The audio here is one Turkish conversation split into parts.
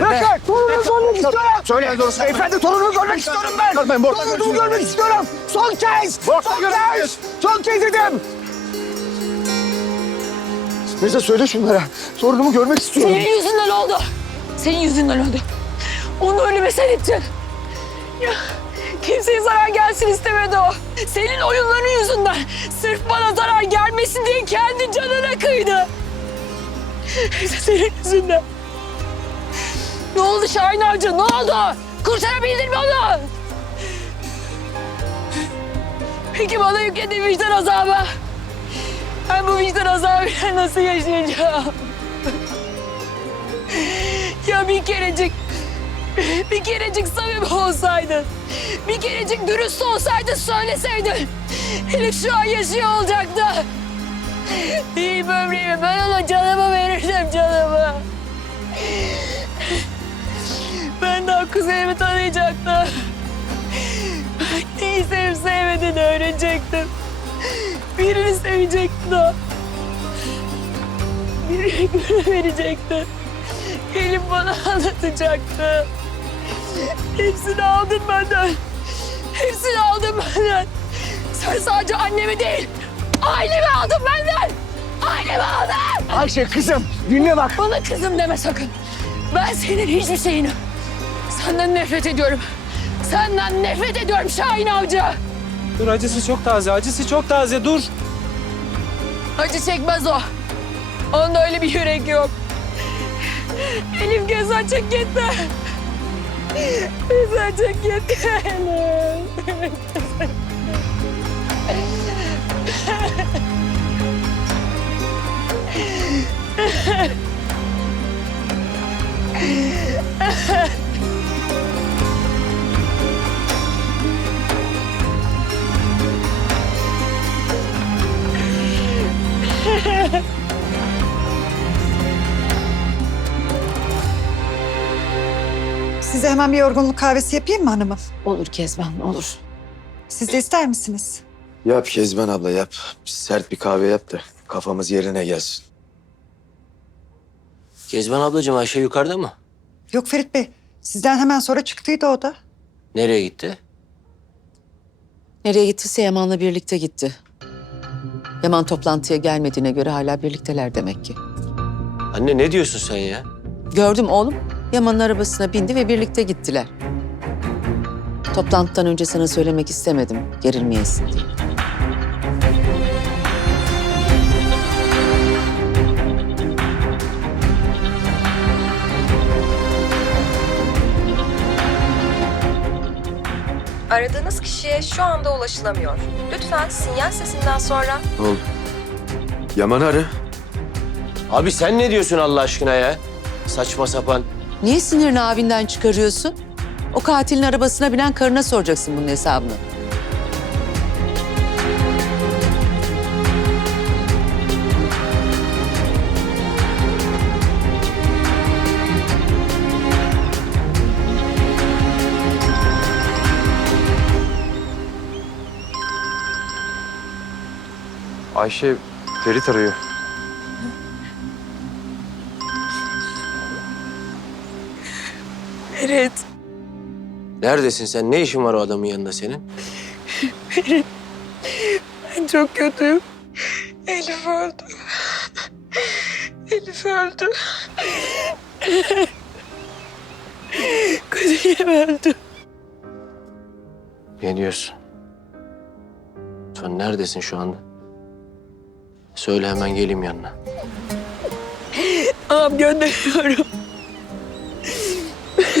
Bırakın! Torunumu görmek istiyorum! Söyle. Beyefendi torunumu görmek istiyorum ben! Ben borçtan Torunumu görmek istiyorum! Son kez! Borçtan Son kez! Son kez dedim! Neyse söyle şunlara. Torunumu görmek istiyorum. Senin yüzünden oldu. Senin yüzünden oldu. Onu ölüme sen ettin. Ya, kimseye zarar gelsin istemedi o. Senin oyunların yüzünden. Sırf bana zarar gelmesin diye kendi canına kıydı. Senin yüzünden. Ne oldu Şahin Avcı? Ne oldu? Kurtarabildin mi onu? Peki bana yüklediğin vicdan azabı. Ben bu vicdan azabıyla nasıl yaşayacağım? Ya bir kerecik, bir kerecik samimi olsaydın, bir kerecik dürüst olsaydın söyleseydin. Elif şu an yaşıyor olacaktı. İyi böbreğimi ben ona canımı öğrenecektim. Birini sevecekti o. Birine güven verecekti. Elif bana anlatacaktı. Hepsini aldın benden. Hepsini aldın benden. Sen sadece annemi değil, ailemi aldın benden. Ailemi aldın. Ayşe kızım dinle bak. Bana kızım deme sakın. Ben senin hiçbir şeyini. Senden nefret ediyorum. Senden nefret ediyorum Şahin Avcı. Dur acısı çok taze, acısı çok taze dur. Acı çekmez o. Onda öyle bir yürek yok. Elif göz açık gitti. Göz açık gitti Size hemen bir yorgunluk kahvesi yapayım mı hanımım? Olur Kezban olur. Siz de ister misiniz? Yap Kezban abla yap. Sert bir kahve yap da kafamız yerine gelsin. Kezban ablacığım Ayşe yukarıda mı? Yok Ferit Bey, sizden hemen sonra çıktıydı o da. Nereye gitti? Nereye gittiyse Yaman'la birlikte gitti. Yaman toplantıya gelmediğine göre hala birlikteler demek ki. Anne ne diyorsun sen ya? Gördüm oğlum. Yaman'ın arabasına bindi ve birlikte gittiler. Toplantıdan önce sana söylemek istemedim. Gerilmeyesin diye. Aradığınız kişiye şu anda ulaşılamıyor. Lütfen sinyal sesinden sonra Ne oldu? Yaman arı. Abi sen ne diyorsun Allah aşkına ya? Saçma sapan. Niye sinirini abinden çıkarıyorsun? O katilin arabasına binen karına soracaksın bunun hesabını. Ayşe, Ferit arıyor. Ferit, Neredesin sen? Ne işin var o adamın yanında senin? ben çok kötüyüm. Elif öldü. Elif öldü. Kuzenim öldü. Ne diyorsun? Sen neredesin şu anda? Söyle hemen geleyim yanına. Tamam gönderiyorum.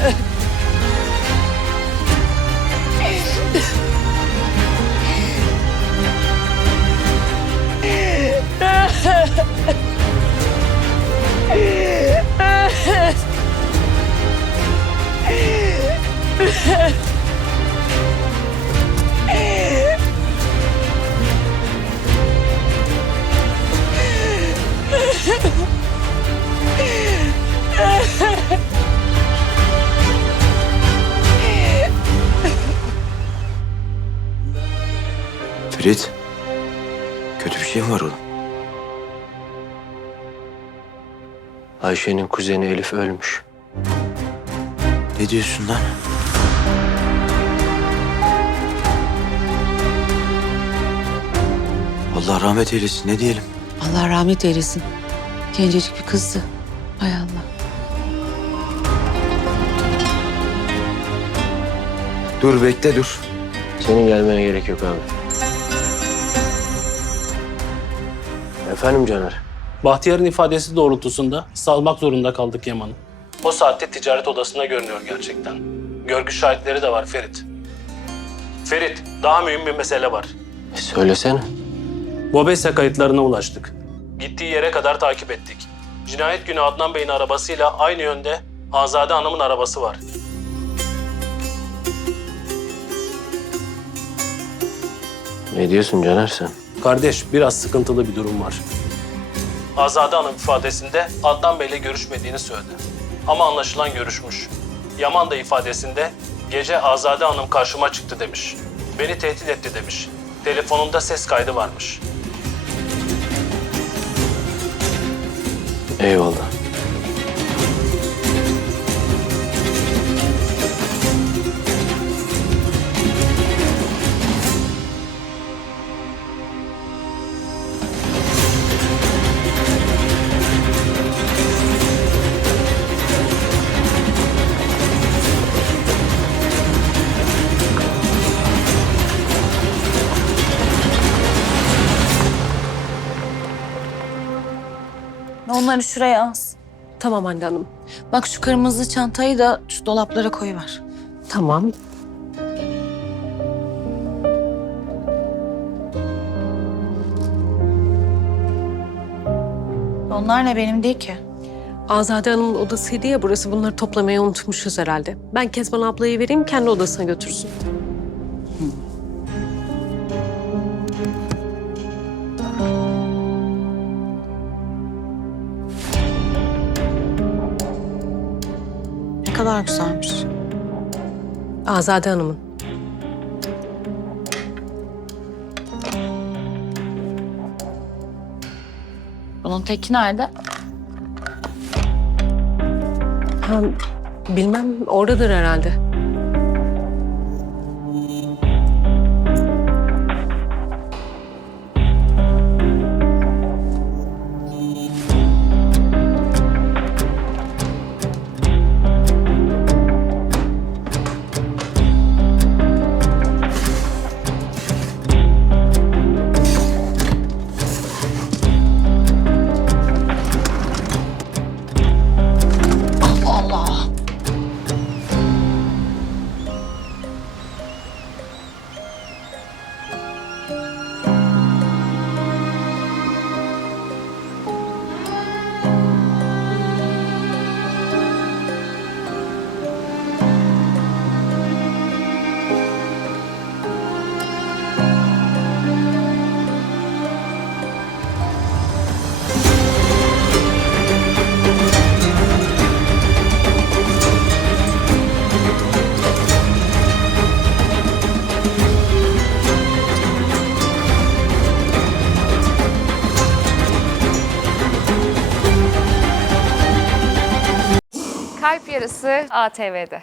Ha ha ha! Ferit. Kötü bir şey mi var oğlum? Ayşe'nin kuzeni Elif ölmüş. Ne diyorsun lan? Allah rahmet eylesin. Ne diyelim? Allah rahmet eylesin. Gencecik bir kızdı. Hay Allah. Dur bekle dur. Senin gelmene gerek yok abi. Efendim Caner. Bahtiyar'ın ifadesi doğrultusunda salmak zorunda kaldık Yaman'ı. O saatte ticaret odasında görünüyor gerçekten. Görgü şahitleri de var Ferit. Ferit, daha mühim bir mesele var. E, söylesene. Mobese kayıtlarına ulaştık. Gittiği yere kadar takip ettik. Cinayet günü Adnan Bey'in arabasıyla aynı yönde Azade Hanım'ın arabası var. Ne diyorsun Caner sen? Kardeş, biraz sıkıntılı bir durum var. Azade Hanım ifadesinde Adnan Bey'le görüşmediğini söyledi. Ama anlaşılan görüşmüş. Yaman da ifadesinde gece Azade Hanım karşıma çıktı demiş. Beni tehdit etti demiş. Telefonunda ses kaydı varmış. Eyvallah. Onları şuraya as. Tamam anne hanım. Bak şu kırmızı çantayı da şu dolaplara koyuver. Tamam. Onlar ne benim değil ki. Azade Hanım'ın odasıydı ya burası. Bunları toplamayı unutmuşuz herhalde. Ben Kezban ablayı vereyim kendi odasına götürsün. Kadar güzelmiş. Azade Hanım'ın. Bunun teki nerede? Ha, bilmem oradadır herhalde. Yarısı ATV'de.